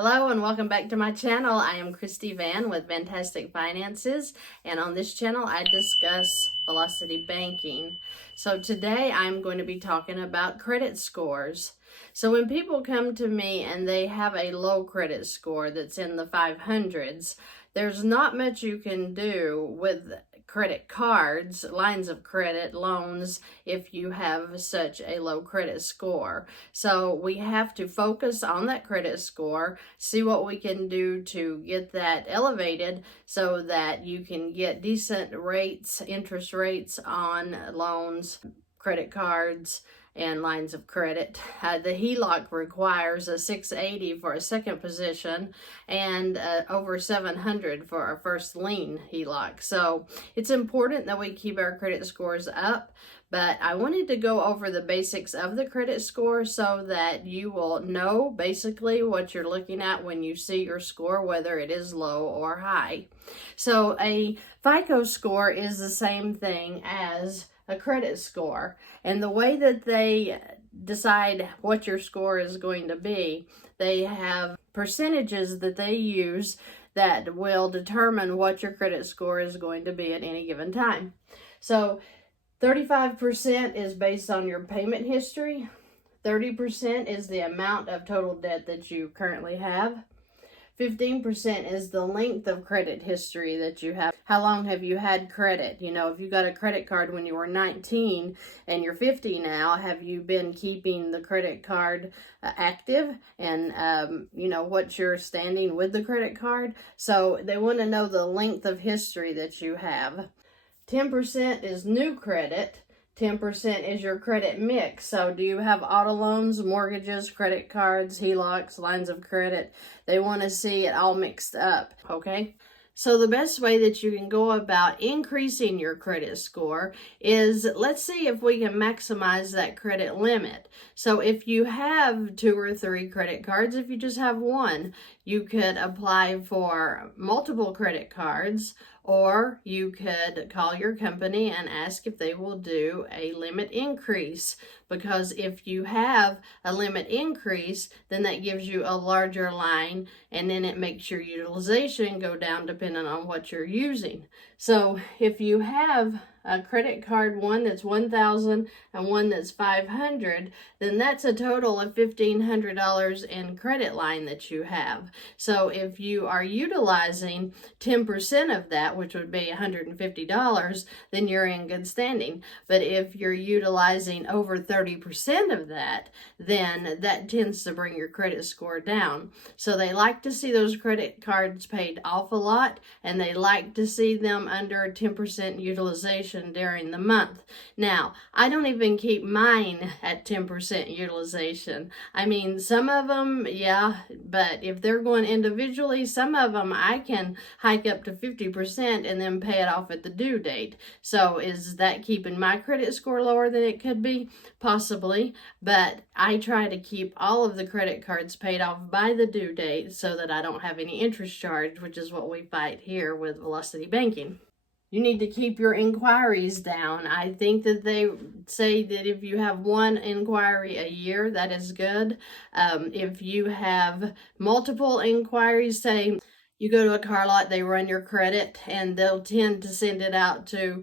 Hello and welcome back to my channel. I am Christy Van with Fantastic Finances, and on this channel I discuss velocity banking. So today I'm going to be talking about credit scores. So when people come to me and they have a low credit score that's in the 500s, there's not much you can do with credit cards, lines of credit, loans, if you have such a low credit score. So we have to focus on that credit score, see what we can do to get that elevated so that you can get decent rates, interest rates on loans, credit cards, and lines of credit. The HELOC requires a 680 for a second position and over 700 for our first lien HELOC. So it's important that we keep our credit scores up, but I wanted to go over the basics of the credit score so that you will know basically what you're looking at when you see your score, whether it is low or high. So a FICO score is the same thing as a credit score, and the way that they decide what your score is going to be, they have percentages that they use that will determine what your credit score is going to be at any given time. So 35% is based on your payment history, 30% is the amount of total debt that you currently have, 15% is the length of credit history that you have. How long have you had credit? You know, if you got a credit card when you were 19 and you're 50 now, have you been keeping the credit card active? And, what's your standing with the credit card? So they want to know the length of history that you have. 10% is new credit. 10% is your credit mix. So do you have auto loans, mortgages, credit cards, HELOCs, lines of credit? They want to see it all mixed up, okay? So the best way that you can go about increasing your credit score is, let's see if we can maximize that credit limit. So if you have 2 or 3 credit cards, if you just have one, you could apply for multiple credit cards, or you could call your company and ask if they will do a limit increase. Because if you have a limit increase, then that gives you a larger line, and then it makes your utilization go down depending on what you're using. So if you have a credit card, one that's $1,000 and one that's $500, then that's a total of $1,500 in credit line that you have. So if you are utilizing 10% of that, which would be $150, then you're in good standing. But if you're utilizing over 30% of that, then that tends to bring your credit score down. So they like to see those credit cards paid off a lot, and they like to see them under 10% utilization during the month. Now, I don't even keep mine at 10% utilization. I mean, some of them, yeah, but if they're going individually, some of them I can hike up to 50% and then pay it off at the due date. So is that keeping my credit score lower than it could be? Possibly, but I try to keep all of the credit cards paid off by the due date so that I don't have any interest charge, which is what we fight here with Velocity Banking. You need to keep your inquiries down. I think that they say that if you have 1 inquiry a year, that is good. If you have multiple inquiries, say you go to a car lot, they run your credit, and they'll tend to send it out to,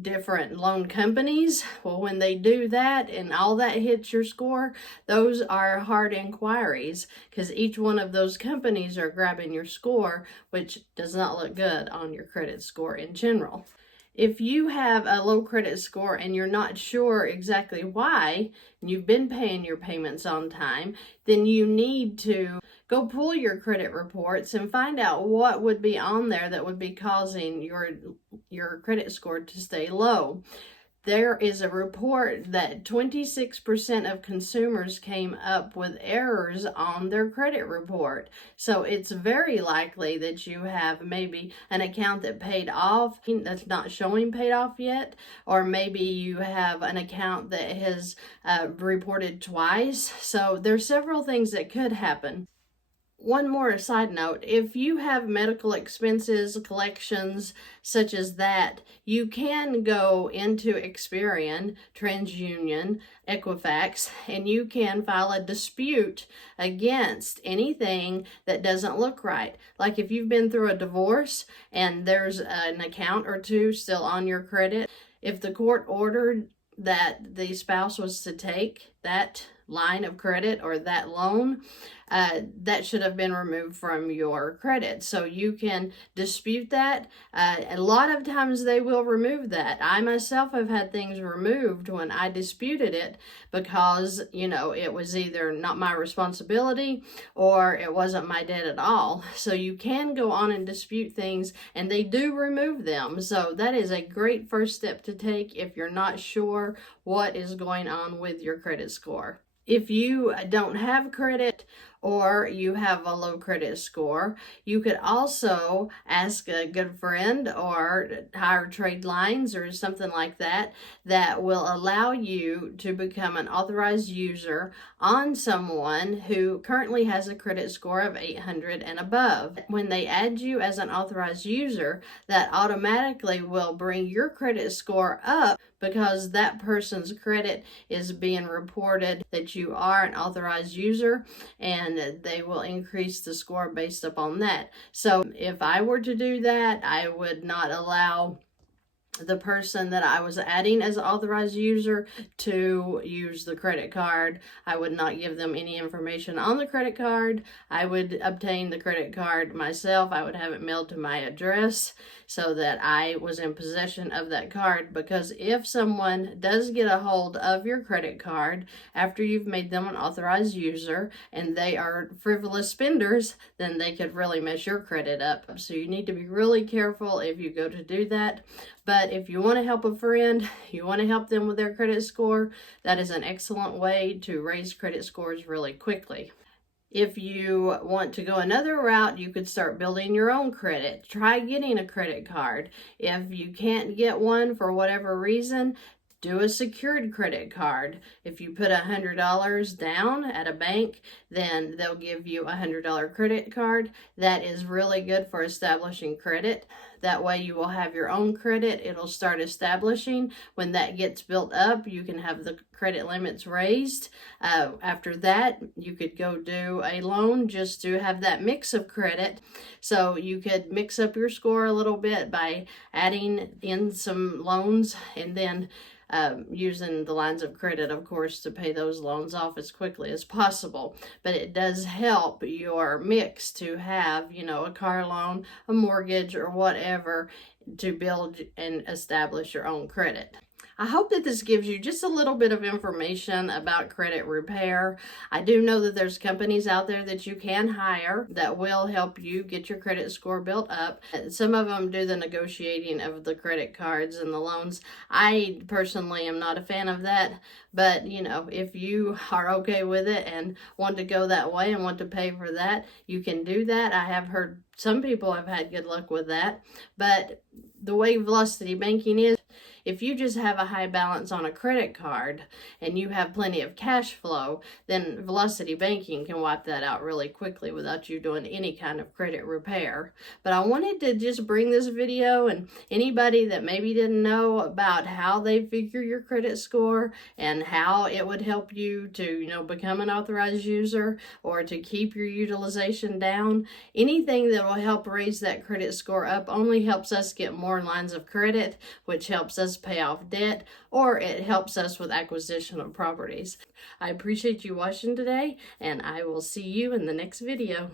different loan companies. Well, when they do that and all that hits your score, those are hard inquiries because each one of those companies are grabbing your score, which does not look good on your credit score in general. If you have a low credit score and you're not sure exactly why, and you've been paying your payments on time, then you need to go pull your credit reports and find out what would be on there that would be causing your credit score to stay low. There is a report that 26% of consumers came up with errors on their credit report. So it's very likely that you have maybe an account that paid off that's not showing paid off yet, or maybe you have an account that has reported twice. So there's several things that could happen. One more side note, if you have medical expenses, collections such as that, you can go into Experian, TransUnion, Equifax, and you can file a dispute against anything that doesn't look right. Like if you've been through a divorce and there's an account or two still on your credit, if the court ordered that the spouse was to take that line of credit or that loan, that should have been removed from your credit. So you can dispute that. A lot of times they will remove that. I myself have had things removed when I disputed it because, it was either not my responsibility or it wasn't my debt at all. So you can go on and dispute things and they do remove them. So that is a great first step to take if you're not sure what is going on with your credit score. If you don't have credit or you have a low credit score, you could also ask a good friend or hire trade lines or something like that that will allow you to become an authorized user on someone who currently has a credit score of 800 and above. When they add you as an authorized user, that automatically will bring your credit score up because that person's credit is being reported that you are an authorized user, and they will increase the score based upon that. So if I were to do that, I would not allow the person that I was adding as an authorized user to use the credit card. I would not give them any information on the credit card. I would obtain the credit card myself. I would have it mailed to my address so that I was in possession of that card, because if someone does get a hold of your credit card after you've made them an authorized user and they are frivolous spenders, then they could really mess your credit up. So you need to be really careful if you go to do that. But if you want to help a friend, you want to help them with their credit score, that is an excellent way to raise credit scores really quickly. If you want to go another route, you could start building your own credit. Try getting a credit card. If you can't get one for whatever reason, do a secured credit card. If you put $100 down at a bank, then they'll give you a $100 credit card. That is really good for establishing credit. That way you will have your own credit. It'll start establishing. When that gets built up, you can have the credit limits raised. After that, you could go do a loan just to have that mix of credit. So you could mix up your score a little bit by adding in some loans and then using the lines of credit, of course, to pay those loans off as quickly as possible. But it does help your mix to have, a car loan, a mortgage, or whatever to build and establish your own credit. I hope that this gives you just a little bit of information about credit repair. I do know that there's companies out there that you can hire that will help you get your credit score built up. Some of them do the negotiating of the credit cards and the loans. I personally am not a fan of that, but if you are okay with it and want to go that way and want to pay for that, you can do that. I have heard some people have had good luck with that, but the way Velocity Banking is, if you just have a high balance on a credit card and you have plenty of cash flow, then Velocity Banking can wipe that out really quickly without you doing any kind of credit repair. But I wanted to just bring this video, and anybody that maybe didn't know about how they figure your credit score and how it would help you to, become an authorized user or to keep your utilization down, anything that will help raise that credit score up only helps us get more lines of credit, which helps us pay off debt, or it helps us with acquisition of properties. I appreciate you watching today, and I will see you in the next video.